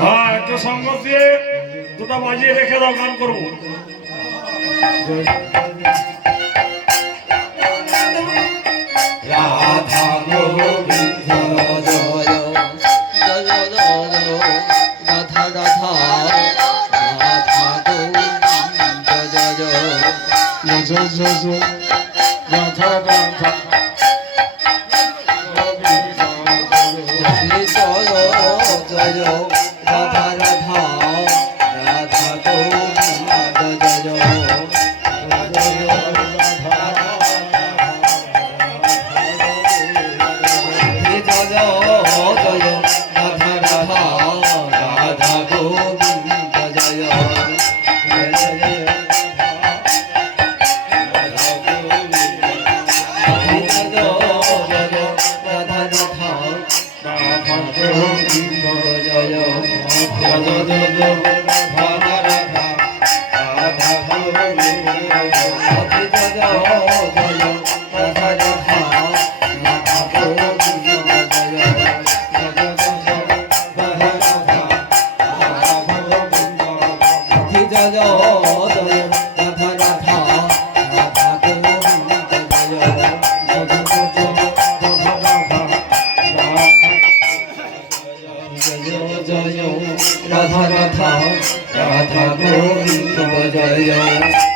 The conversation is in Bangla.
হ্যাঁ একটু সঙ্গত দিয়ে দুটা বাজিয়ে রেখে দাও, গান করবো। রাধা গোবিন্দ জয় জয় জয় রাধা রাধা রাধা গোবিন্দ জয় জয় জয় জয় রাধা রাধা জয় জয় রাধা রাধা রাধা গোবিন্দ জয় রাধা রাধা রাধা গোবিন্দ জয় জয়